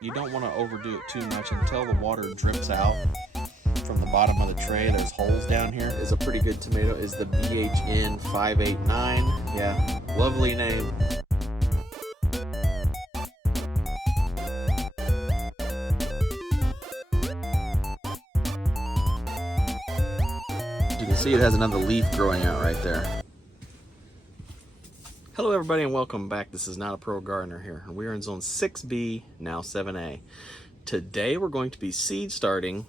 You don't want to overdo it too much until the water drips out from the bottom of the tray. There's holes down here. Is a pretty good tomato is the BHN 589. Yeah, lovely name. You can see it has another leaf growing out right there. Hello everybody and welcome back. This is Not a Pro Gardener here. We are in zone 6B, now 7A. Today we're going to be seed starting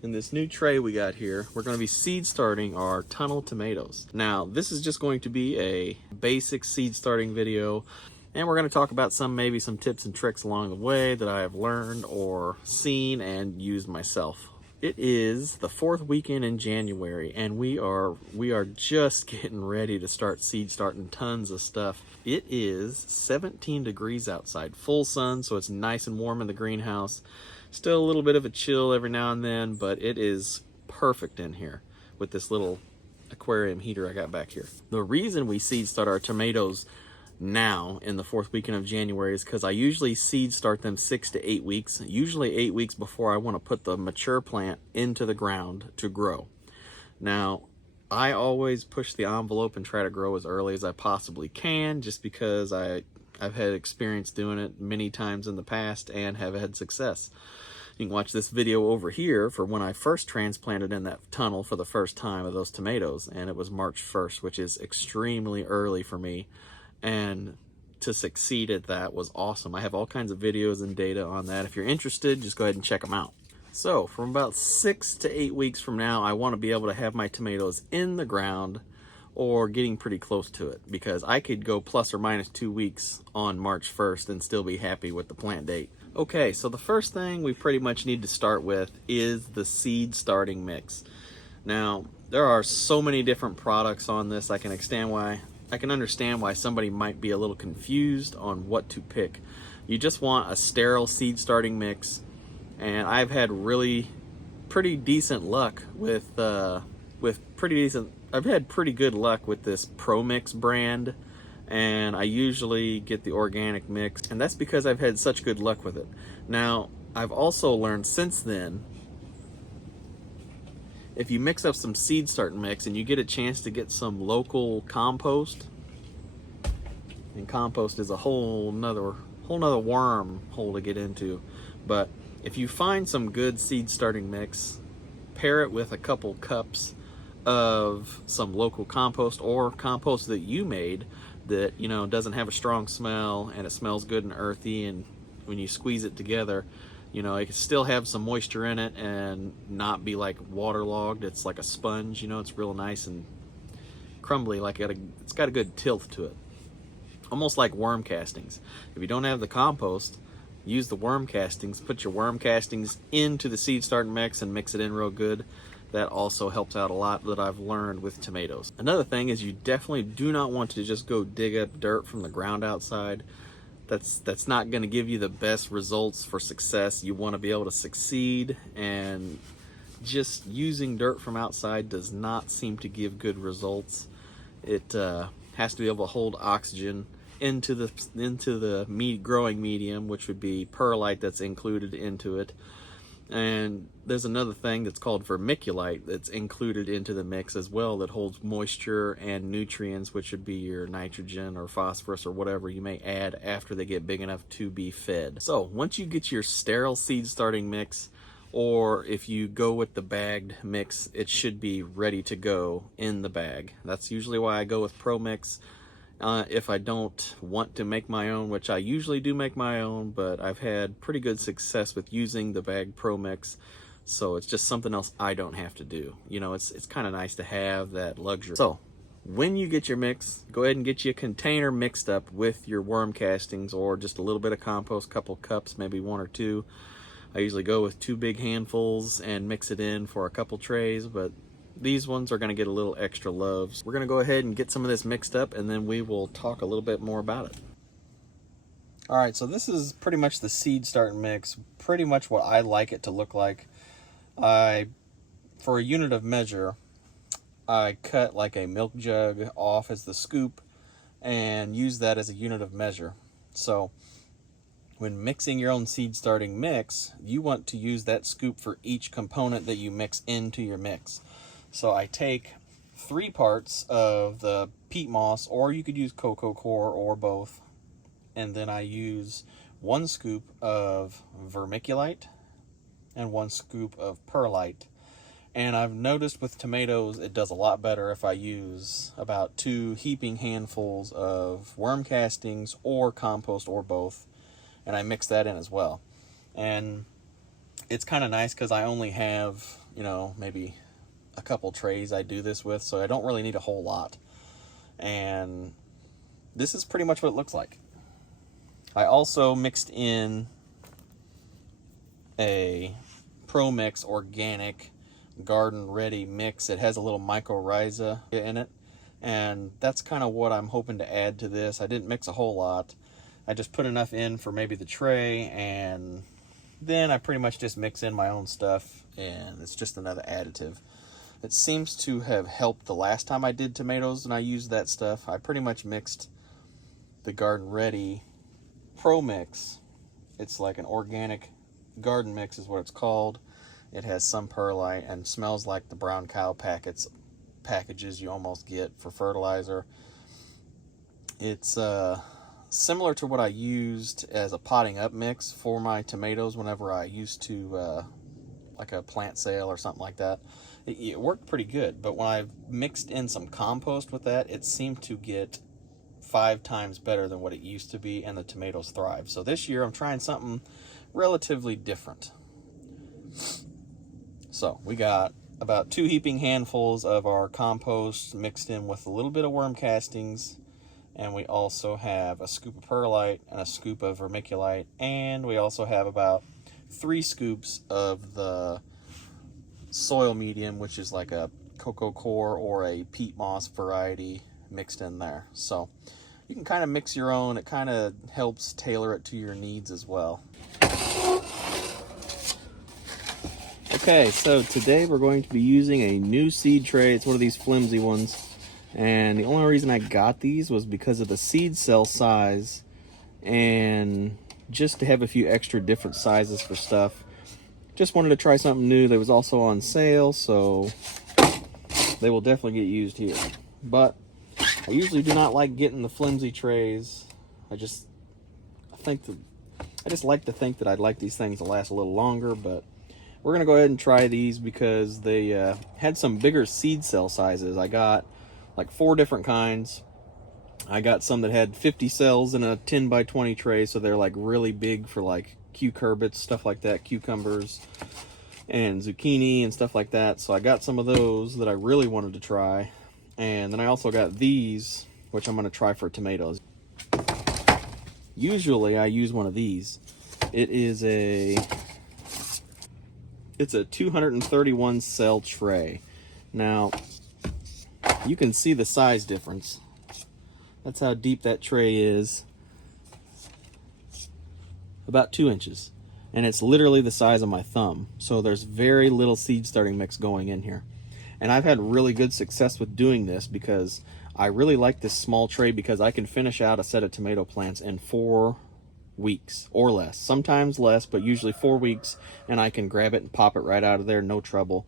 in this new tray we got here. We're going to be seed starting our tunnel tomatoes. Now this is just going to be a basic seed starting video, and we're going to talk about maybe some tips and tricks along the way that I have learned or seen and used myself. It is the 4th weekend in January, and we are just getting ready to start starting tons of stuff. It is 17 degrees outside, full sun, so it's nice and warm in the greenhouse. Still a little bit of a chill every now and then, but it is perfect in here with this little aquarium heater I got back here. The reason we seed start our tomatoes now in the 4th weekend of January is because I usually seed start them 6 to 8 weeks, usually 8 weeks before I want to put the mature plant into the ground to grow. Now, I always push the envelope and try to grow as early as I possibly can, just because I've had experience doing it many times in the past and have had success. You can watch this video over here for when I first transplanted in that tunnel for the first time of those tomatoes, and it was March 1st, which is extremely early for me. And to succeed at that was awesome. I have all kinds of videos and data on that. If you're interested, just go ahead and check them out. So from about 6 to 8 weeks from now, I want to be able to have my tomatoes in the ground or getting pretty close to it, because I could go plus or minus 2 weeks on March 1st and still be happy with the plant date. Okay, so the first thing we pretty much need to start with is the seed starting mix. Now, there are so many different products on this. I can understand why somebody might be a little confused on what to pick. You just want a sterile seed starting mix, and I've had pretty decent luck with I've had pretty good luck with this ProMix brand, and I usually get the organic mix, and that's because I've had such good luck with it. Now, I've also learned since then, if you mix up some seed start mix and you get a chance to get some local compost, and compost is a whole nother wormhole to get into, but if you find some good seed starting mix, pair it with a couple cups of some local compost or compost that you made that, you know, doesn't have a strong smell and it smells good and earthy, and when you squeeze it together, you know, it can still have some moisture in it and not be like waterlogged. It's like a sponge, you know, it's real nice and crumbly, like it's got a good tilt to it. Almost like worm castings. If you don't have the compost, use the worm castings. Put your worm castings into the seed starting mix and mix it in real good. That also helps out a lot that I've learned with tomatoes. Another thing is you definitely do not want to just go dig up dirt from the ground outside. That's not going to give you the best results for success. You want to be able to succeed, and just using dirt from outside does not seem to give good results. It has to be able to hold oxygen into the growing medium, which would be perlite that's included into it. And there's another thing that's called vermiculite that's included into the mix as well, that holds moisture and nutrients, which would be your nitrogen or phosphorus or whatever you may add after they get big enough to be fed. So once you get your sterile seed starting mix, or if you go with the bagged mix, it should be ready to go in the bag. That's usually why I go with ProMix. If I don't want to make my own, which I usually do make my own, but I've had pretty good success with using the bagged ProMix, so it's just something else I don't have to do. You know, it's kind of nice to have that luxury. So when you get your mix, go ahead and get you a container mixed up with your worm castings, or just a little bit of compost, couple cups, maybe 1 or 2. I usually go with 2 big handfuls and mix it in for a couple trays, but these ones are going to get a little extra love. We're going to go ahead and get some of this mixed up, and then we will talk a little bit more about it. All right, so this is pretty much the seed start mix, pretty much what I like it to look like. For a unit of measure, I cut like a milk jug off as the scoop and use that as a unit of measure. So when mixing your own seed starting mix, you want to use that scoop for each component that you mix into your mix. So I take 3 parts of the peat moss, or you could use coco coir or both, and then I use 1 scoop of vermiculite and 1 scoop of perlite. And I've noticed with tomatoes it does a lot better if I use about 2 heaping handfuls of worm castings or compost or both, and I mix that in as well. And it's kind of nice because I only have, you know, maybe a couple trays I do this with, so I don't really need a whole lot. And this is pretty much what it looks like. I also mixed in a Pro Mix organic garden ready mix. It has a little mycorrhiza in it, and that's kind of what I'm hoping to add to this. I didn't mix a whole lot. I just put enough in for maybe the tray, and then I pretty much just mix in my own stuff, and it's just another additive. It seems to have helped the last time I did tomatoes and I used that stuff. I pretty much mixed the Garden Ready Pro Mix. It's like an organic garden mix is what it's called. It has some perlite and smells like the brown cow packages you almost get for fertilizer. It's similar to what I used as a potting up mix for my tomatoes whenever I used to like a plant sale or something like that. It worked pretty good, but when I mixed in some compost with that, it seemed to get 5 times better than what it used to be, and the tomatoes thrive. So this year I'm trying something relatively different. So we got about 2 heaping handfuls of our compost mixed in with a little bit of worm castings, and we also have a scoop of perlite and a scoop of vermiculite, and we also have about 3 scoops of the soil medium, which is like a coco coir or a peat moss variety mixed in there. So you can kind of mix your own. It kind of helps tailor it to your needs as well. Okay, so today we're going to be using a new seed tray. It's one of these flimsy ones, and the only reason I got these was because of the seed cell size and just to have a few extra different sizes for stuff. Just wanted to try something new. That was also on sale, so they will definitely get used here. But I usually do not like getting the flimsy trays. I just like to think that I'd like these things to last a little longer, but we're gonna go ahead and try these because they had some bigger seed cell sizes. I got like 4 different kinds. I got some that had 50 cells in a 10 by 20 tray, so they're like really big for like cucurbits, stuff like that, cucumbers and zucchini and stuff like that. So I got some of those that I really wanted to try, and then I also got these, which I'm going to try for tomatoes. Usually I use one of these. It's a 231 cell tray. Now you can see the size difference. That's how deep that tray is. About 2 inches, and it's literally the size of my thumb, so there's very little seed starting mix going in here. And I've had really good success with doing this because I really like this small tray because I can finish out a set of tomato plants in 4 weeks or less, sometimes less, but usually 4 weeks, and I can grab it and pop it right out of there, no trouble.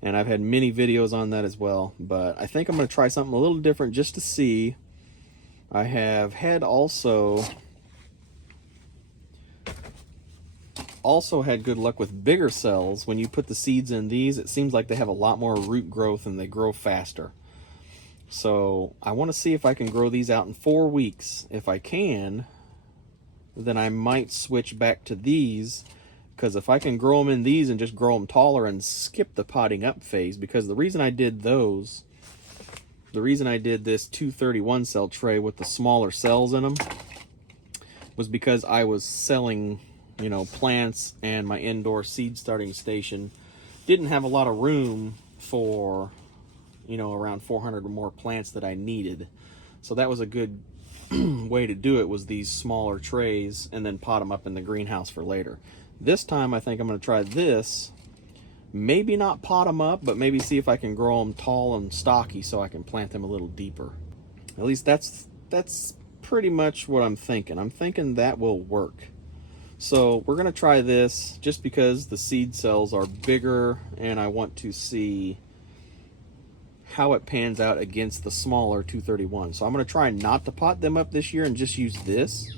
And I've had many videos on that as well, but I think I'm going to try something a little different just to see. I have had also had good luck with bigger cells. When you put the seeds in these, it seems like they have a lot more root growth and they grow faster. So I want to see if I can grow these out in 4 weeks. If I can, then I might switch back to these, because if I can grow them in these and just grow them taller and skip the potting up phase, because the reason I did this 231 cell tray with the smaller cells in them was because I was selling, you know, plants, and my indoor seed starting station didn't have a lot of room for, you know, around 400 or more plants that I needed. So that was a good way to do it, was these smaller trays, and then pot them up in the greenhouse for later. This time I think I'm going to try this. Maybe not pot them up, but maybe see if I can grow them tall and stocky so I can plant them a little deeper. At least that's pretty much what I'm thinking. I'm thinking that will work. So we're gonna try this just because the seed cells are bigger and I want to see how it pans out against the smaller 231. So I'm gonna try not to pot them up this year and just use this.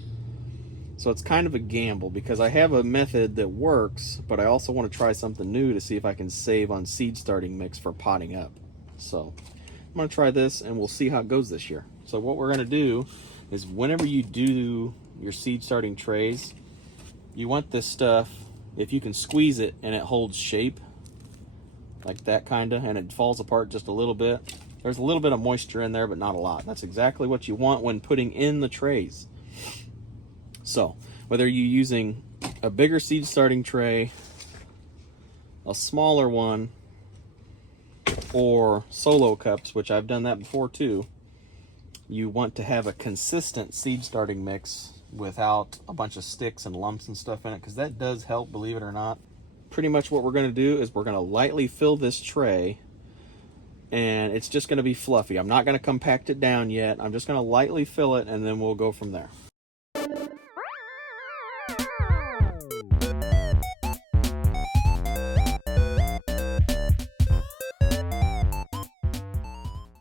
So it's kind of a gamble because I have a method that works, but I also want to try something new to see if I can save on seed starting mix for potting up. So I'm gonna try this and we'll see how it goes this year. So what we're gonna do is whenever you do your seed starting trays, you want this stuff, if you can squeeze it and it holds shape, like that kinda, and it falls apart just a little bit. There's a little bit of moisture in there, but not a lot. That's exactly what you want when putting in the trays. So whether you're using a bigger seed starting tray, a smaller one, or solo cups, which I've done that before too, you want to have a consistent seed starting mix without a bunch of sticks and lumps and stuff in it, because that does help, believe it or not. Pretty much what we're going to do is we're going to lightly fill this tray, and it's just going to be fluffy. I'm not going to compact it down yet. I'm just going to lightly fill it, and then we'll go from there.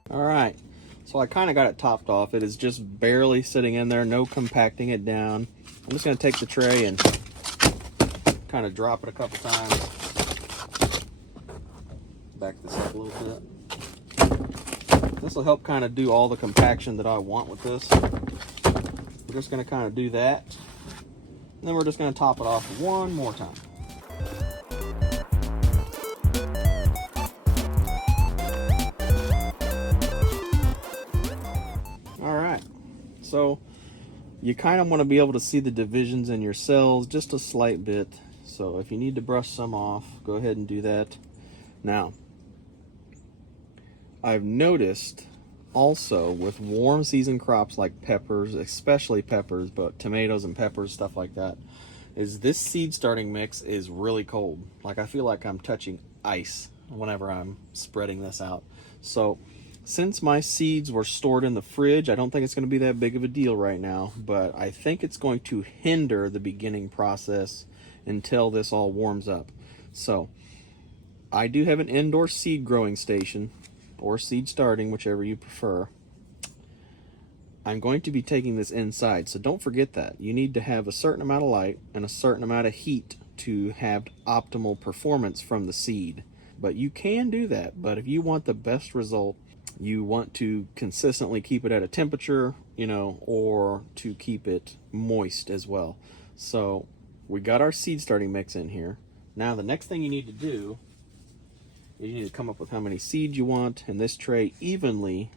All right, so I kind of got it topped off. It is just barely sitting in there, no compacting it down. I'm just going to take the tray and kind of drop it a couple times. Back this up a little bit. This will help kind of do all the compaction that I want with this. We're just going to kind of do that. And then we're just going to top it off one more time. All right, so you kind of want to be able to see the divisions in your cells just a slight bit. So if you need to brush some off, go ahead and do that. Now, I've noticed also with warm season crops like peppers, especially peppers, but tomatoes and peppers, stuff like that, is this seed starting mix is really cold. Like I feel like I'm touching ice whenever I'm spreading this out. So since my seeds were stored in the fridge, I don't think it's going to be that big of a deal right now, but I think it's going to hinder the beginning process until this all warms up. So I do have an indoor seed growing station, or seed starting, whichever you prefer. I'm going to be taking this inside, so don't forget that. You need to have a certain amount of light and a certain amount of heat to have optimal performance from the seed. But you can do that, but if you want the best result, you want to consistently keep it at a temperature, you know, or to keep it moist as well. So we got our seed starting mix in here. Now the next thing you need to do, you need to come up with how many seeds you want, and this tray evenly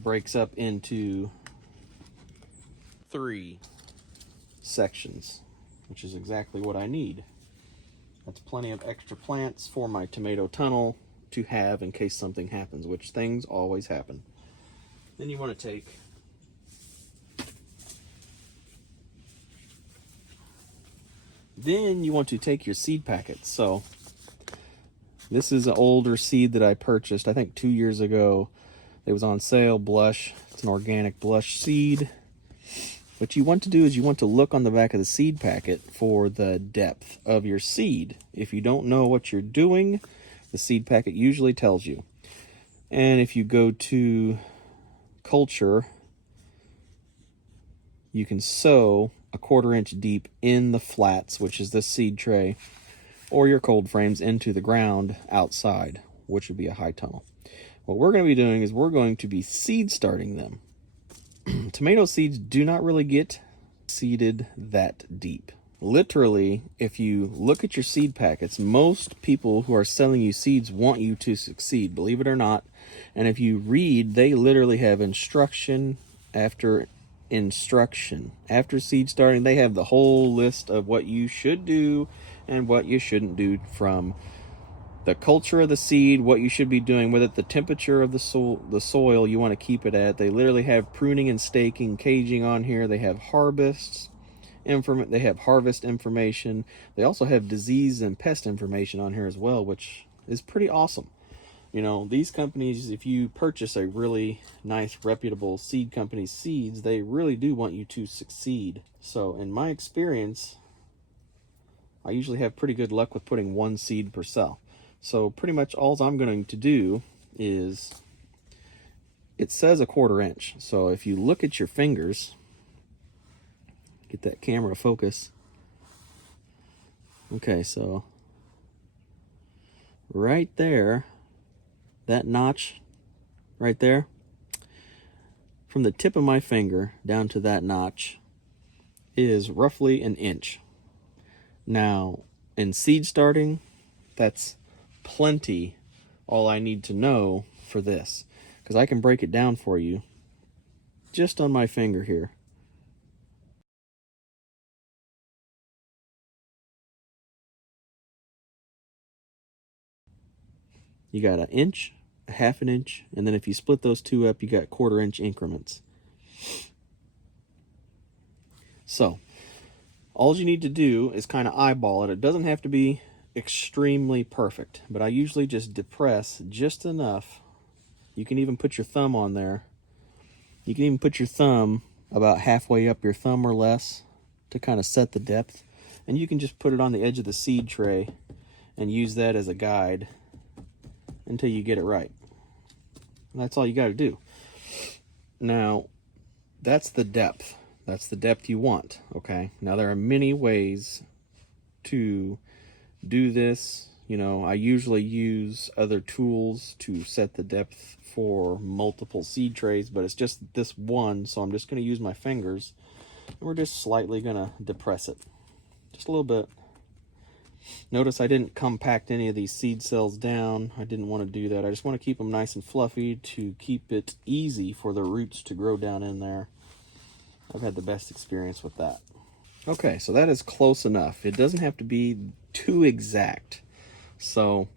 breaks up into 3 sections, which is exactly what I need. That's plenty of extra plants for my tomato tunnel to have in case something happens, which things always happen. Then you want to take your seed packets. So this is an older seed that I purchased, I think 2 years ago. It was on sale, Blush. It's an organic Blush seed. What you want to do is you want to look on the back of the seed packet for the depth of your seed. If you don't know what you're doing, the seed packet usually tells you. And if you go to culture, you can sow a 1/4 inch deep in the flats, which is this seed tray, or your cold frames into the ground outside, which would be a high tunnel. What we're going to be doing is we're going to be seed starting them. Tomato seeds do not really get seeded that deep. Literally, if you look at your seed packets, most people who are selling you seeds want you to succeed, believe it or not. And if you read, they literally have instruction after instruction. After seed starting, they have the whole list of what you should do and what you shouldn't do, from the culture of the seed, what you should be doing with it, the temperature of the soil you want to keep it at. They literally have pruning and staking, caging on here. They have harvest information. They also have disease and pest information on here as well, which is pretty awesome. You know, these companies, if you purchase a really nice, reputable seed company's seeds, they really do want you to succeed. So in my experience, I usually have pretty good luck with putting 1 seed per cell. So pretty much all I'm going to do is, it says 1/4 inch. So if you look at your fingers, get that camera focus. Okay, so right there, that notch right there, from the tip of my finger down to that notch is roughly 1 inch. Now, in seed starting, that's plenty all I need to know for this, because I can break it down for you just on my finger here. You got 1 inch, a 1/2 inch, and then if you split those two up, you got 1/4 inch increments. So, all you need to do is kind of eyeball it. It doesn't have to be extremely perfect, but I usually just depress just enough. You can even put your thumb on there. You can even put your thumb about halfway up your thumb or less to kind of set the depth. And you can just put it on the edge of the seed tray and use that as a guide until you get it right. And that's all you got to do. Now, that's the depth. That's the depth you want, okay? Now, there are many ways to do this. You know, I usually use other tools to set the depth for multiple seed trays, but it's just this one, so I'm just going to use my fingers, and we're just slightly going to depress it. Just a little bit. Notice I didn't compact any of these seed cells down. I didn't want to do that. I just want to keep them nice and fluffy to keep it easy for the roots to grow down in there. I've had the best experience with that. Okay, so that is close enough. It doesn't have to be too exact. So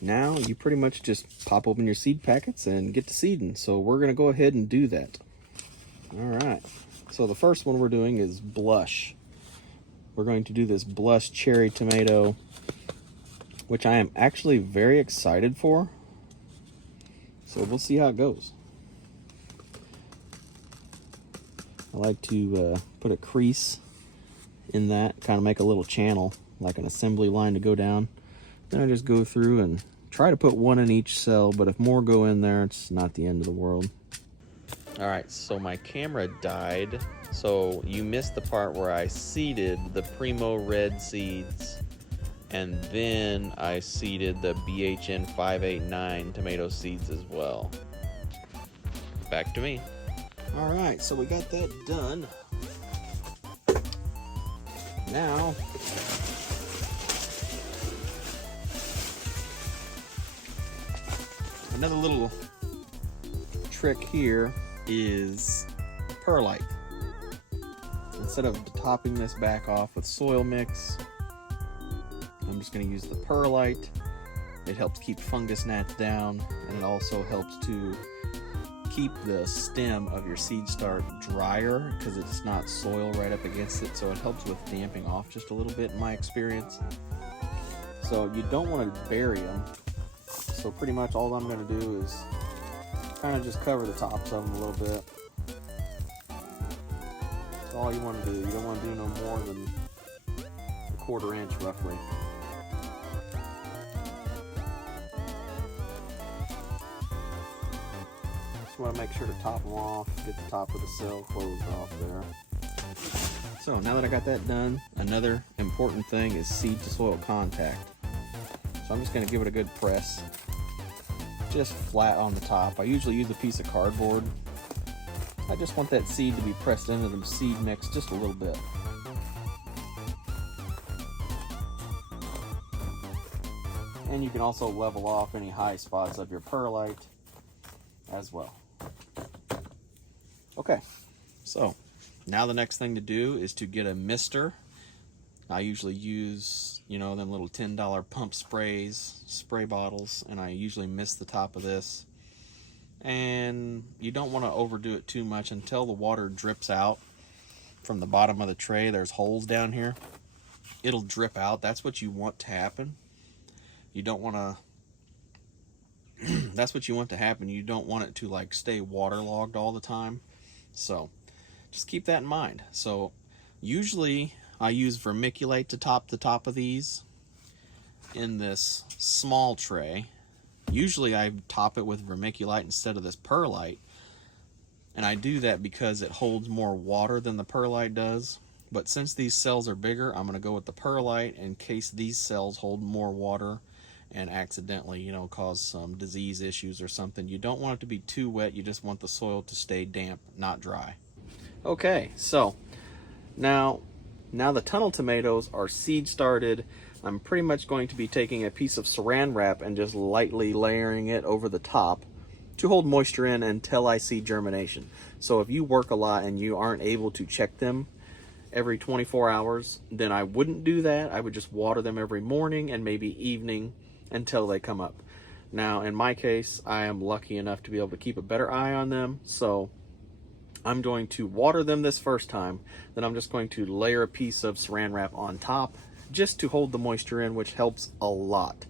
now you pretty much just pop open your seed packets and get to seeding. So we're going to go ahead and do that. All right. So the first one we're doing is blush. We're going to do this blush cherry tomato, which I am actually very excited for. So we'll see how it goes. I like to put a crease in that, kind of make a little channel, like an assembly line to go down. Then I just go through and try to put 1 in each cell, but if more go in there, it's not the end of the world. All right, so my camera died, so you missed the part where I seeded the Primo red seeds, and then I seeded the BHN 589 tomato seeds as well. Back to me. All right, so we got that done. Now, another little trick here is perlite. Instead of topping this back off with soil mix, I'm just going to use the perlite. It helps keep fungus gnats down, and it also helps to keep the stem of your seed start drier because it's not soil right up against it, so it helps with damping off just a little bit in my experience. So you don't want to bury them. So pretty much all I'm going to do is kind of just cover the tops of them a little bit. That's all you want to do. You don't want to do no more than 1/4 inch roughly. Just want to make sure to top them off, get the top of the cell closed off there. So now that I got that done, another important thing is seed to soil contact. So I'm just going to give it a good press, just flat on the top. I usually use a piece of cardboard. I just want that seed to be pressed into the seed mix just a little bit. And you can also level off any high spots of your perlite as well. Okay, so now the next thing to do is to get a mister. I usually use, you know, them little $10 pump sprays, spray bottles, and I usually mist the top of this. And you don't want to overdo it too much until the water drips out from the bottom of the tray. There's holes down here. It'll drip out. That's what you want to happen. You don't want to, that's what you want to happen. You don't want it to like stay waterlogged all the time. So just keep that in mind. So usually I use vermiculite to top the top of these in this small tray. Usually I top it with vermiculite instead of this perlite, and I do that because it holds more water than the perlite does. But since these cells are bigger, I'm going to go with the perlite in case these cells hold more water and accidentally, you know, cause some disease issues or something. You don't want it to be too wet. You just want the soil to stay damp, not dry. Okay, so now the tunnel tomatoes are seed started. I'm pretty much going to be taking a piece of saran wrap and just lightly layering it over the top to hold moisture in until I see germination. So if you work a lot and you aren't able to check them every 24 hours, then I wouldn't do that. I would just water them every morning and maybe evening until they come up. Now, in my case, I am lucky enough to be able to keep a better eye on them, so I'm going to water them this first time. Then I'm just going to layer a piece of saran wrap on top just to hold the moisture in, which helps a lot.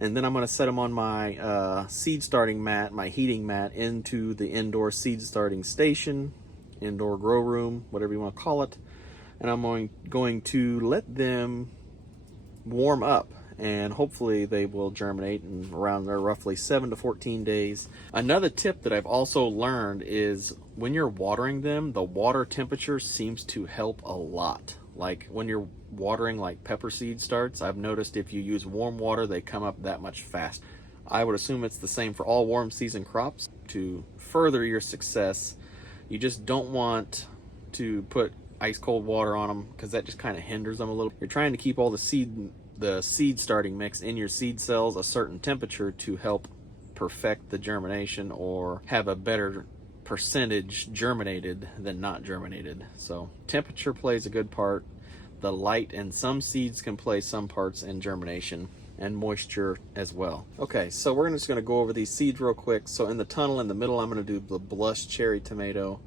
And then I'm going to set them on my seed starting mat, my heating mat, into the indoor seed starting station, indoor grow room, whatever you want to call it. And I'm going to let them warm up, and hopefully they will germinate in around there roughly 7 to 14 days. Another tip that I've also learned is when you're watering them, the water temperature seems to help a lot. Like when you're watering like pepper seed starts, I've noticed if you use warm water, they come up that much faster. I would assume it's the same for all warm season crops. To further your success, you just don't want to put ice cold water on them because that just kind of hinders them a little. You're trying to keep all the seed starting mix in your seed cells a certain temperature to help perfect the germination or have a better percentage germinated than not germinated. So temperature plays a good part. The light and some seeds can play some parts in germination, and moisture as well. Okay, so we're just going to go over these seeds real quick. So in the tunnel in the middle, I'm going to do the blush cherry tomato.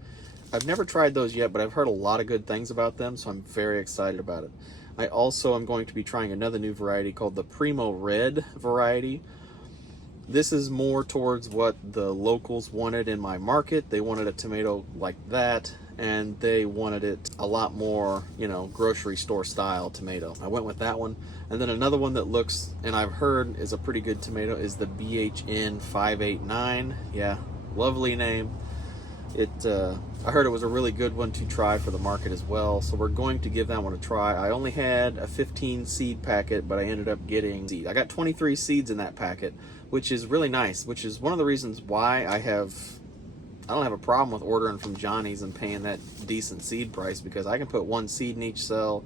I've never tried those yet, but I've heard a lot of good things about them, so I'm very excited about it. I also am going to be trying another new variety called the Primo Red variety. This is more towards what the locals wanted in my market. They wanted a tomato like that, and they wanted it a lot more, you know, grocery store style tomato. I went with that one. And then another one that looks, and I've heard is a pretty good tomato, is the BHN 589. Yeah, lovely name. I heard it was a really good one to try for the market as well, so we're going to give that one a try. I only had a 15 seed packet, but I ended up getting seed. I got 23 seeds in that packet, which is really nice, which is one of the reasons why I don't have a problem with ordering from Johnny's and paying that decent seed price, because I can put one seed in each cell.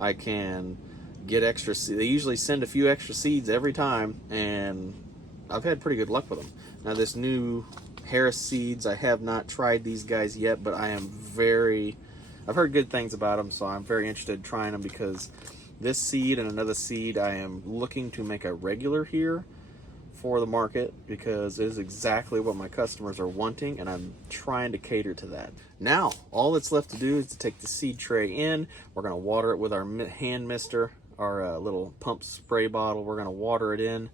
I can get extra seeds. They usually send a few extra seeds every time, and I've had pretty good luck with them. Now this new Harris seeds, I have not tried these guys yet, but I've heard good things about them, so I'm very interested in trying them, because this seed and another seed I am looking to make a regular here for the market, because it is exactly what my customers are wanting, and I'm trying to cater to that. Now, all that's left to do is to take the seed tray in. We're going to water it with our hand mister, our little pump spray bottle. We're going to water it in,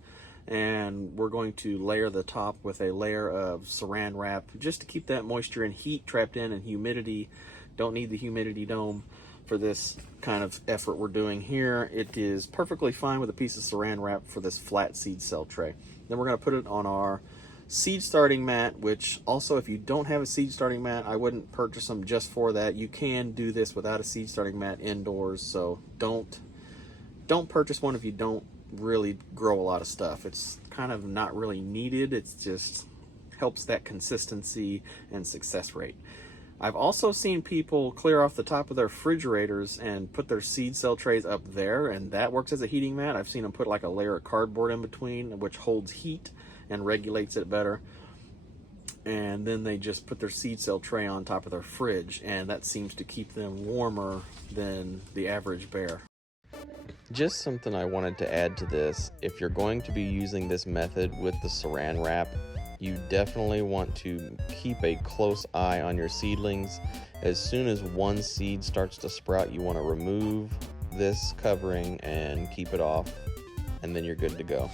and we're going to layer the top with a layer of saran wrap just to keep that moisture and heat trapped in, and humidity. Don't need the humidity dome for this kind of effort we're doing here. It is perfectly fine with a piece of saran wrap for this flat seed cell tray. Then we're going to put it on our seed starting mat, which also, if you don't have a seed starting mat, I wouldn't purchase them just for that. You can do this without a seed starting mat indoors, so don't purchase one if you don't really grow a lot of stuff. It's kind of not really needed. It's just helps that consistency and success rate. I've also seen people clear off the top of their refrigerators and put their seed cell trays up there, and that works as a heating mat. I've seen them put like a layer of cardboard in between, which holds heat and regulates it better. And then they just put their seed cell tray on top of their fridge, and that seems to keep them warmer than the average bear. Just something I wanted to add to this: if you're going to be using this method with the saran wrap, you definitely want to keep a close eye on your seedlings. As soon as one seed starts to sprout, you want to remove this covering and keep it off, and then you're good to go.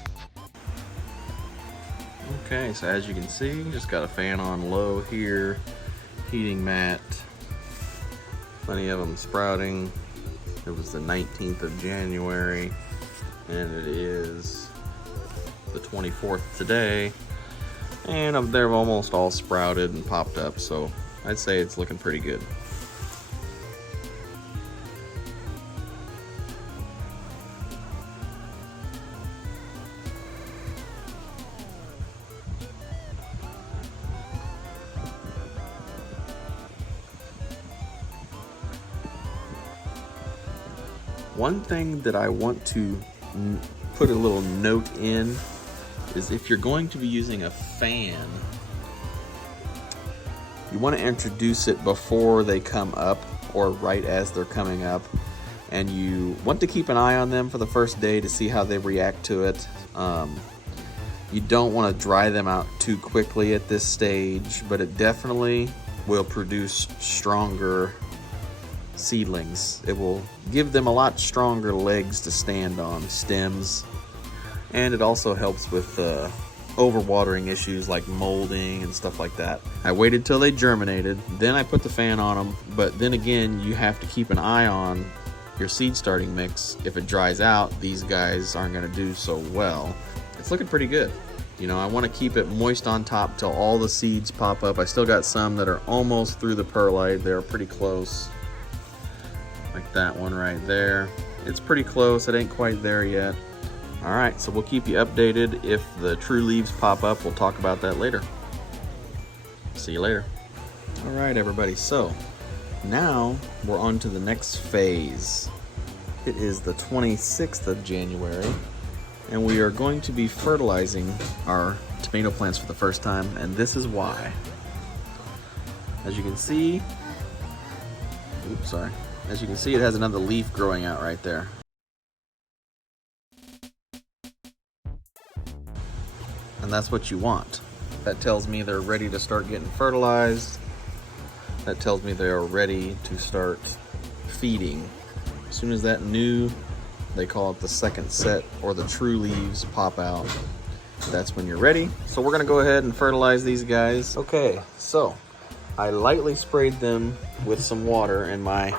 Okay, so as you can see, just got a fan on low here, heating mat, plenty of them sprouting, It was the 19th of January, and it is the 24th today. And they're almost all sprouted and popped up, so I'd say it's looking pretty good. One thing that I want to put a little note in is if you're going to be using a fan, you want to introduce it before they come up or right as they're coming up, and you want to keep an eye on them for the first day to see how they react to it. You don't want to dry them out too quickly at this stage, but it definitely will produce stronger seedlings. It will give them a lot stronger legs to stand on, stems, and it also helps with overwatering issues like molding and stuff like that. I waited till they germinated, then I put the fan on them, but then again, you have to keep an eye on your seed starting mix. If it dries out, these guys aren't going to do so well. It's looking pretty good. You know, I want to keep it moist on top till all the seeds pop up. I still got some that are almost through the perlite. They're pretty close. Like that one right there. It's pretty close, it ain't quite there yet. All right, so we'll keep you updated. If the true leaves pop up, we'll talk about that later. See you later. All right, everybody, so now we're on to the next phase. It is the 26th of January, and we are going to be fertilizing our tomato plants for the first time, and this is why. As you can see, oops, sorry. As you can see, it has another leaf growing out right there. And that's what you want. That tells me they're ready to start getting fertilized. That tells me they're ready to start feeding. As soon as that new, they call it the second set, or the true leaves pop out, that's when you're ready. So we're gonna go ahead and fertilize these guys. Okay, so I lightly sprayed them with some water in my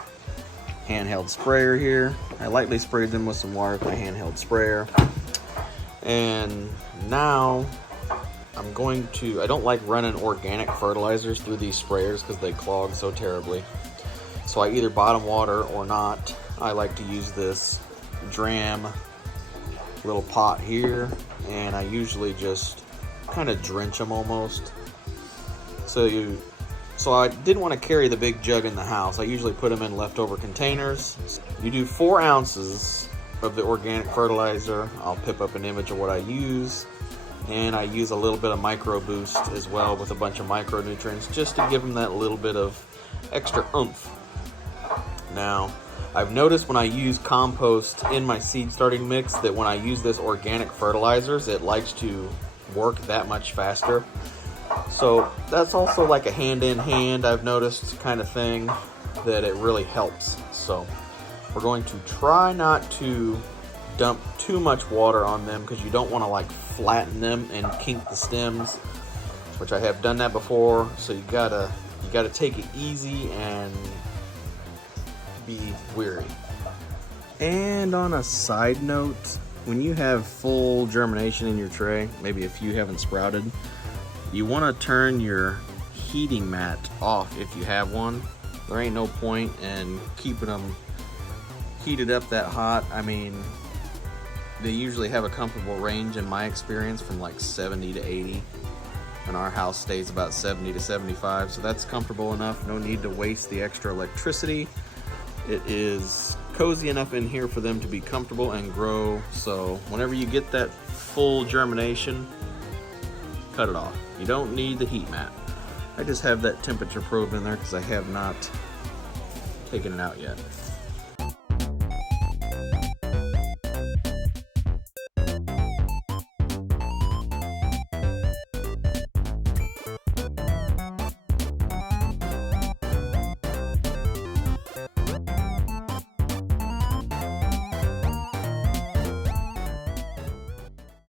handheld sprayer here. I lightly sprayed them with some water with my handheld sprayer. And now I'm going to, I don't like running organic fertilizers through these sprayers because they clog so terribly. So I either bottom water or not. I like to use this Dram little pot here, and I usually just kind of drench them almost. So I didn't want to carry the big jug in the house. I usually put them in leftover containers. You do 4 ounces of the organic fertilizer. I'll pip up an image of what I use. And I use a little bit of Micro Boost as well with a bunch of micronutrients just to give them that little bit of extra oomph. Now, I've noticed when I use compost in my seed starting mix that when I use this organic fertilizers, it likes to work that much faster. So that's also like a hand in hand, I've noticed, kind of thing, that it really helps. So we're going to try not to dump too much water on them because you don't want to like flatten them and kink the stems, which I have done that before. So you gotta take it easy and be wary. And on a side note, when you have full germination in your tray, maybe a few haven't sprouted, you want to turn your heating mat off if you have one. There ain't no point in keeping them heated up that hot. I mean, they usually have a comfortable range in my experience from like 70 to 80. And our house stays about 70 to 75, so that's comfortable enough. No need to waste the extra electricity. It is cozy enough in here for them to be comfortable and grow. So whenever you get that full germination, cut it off. You don't need the heat mat. I just have that temperature probe in there because I have not taken it out yet.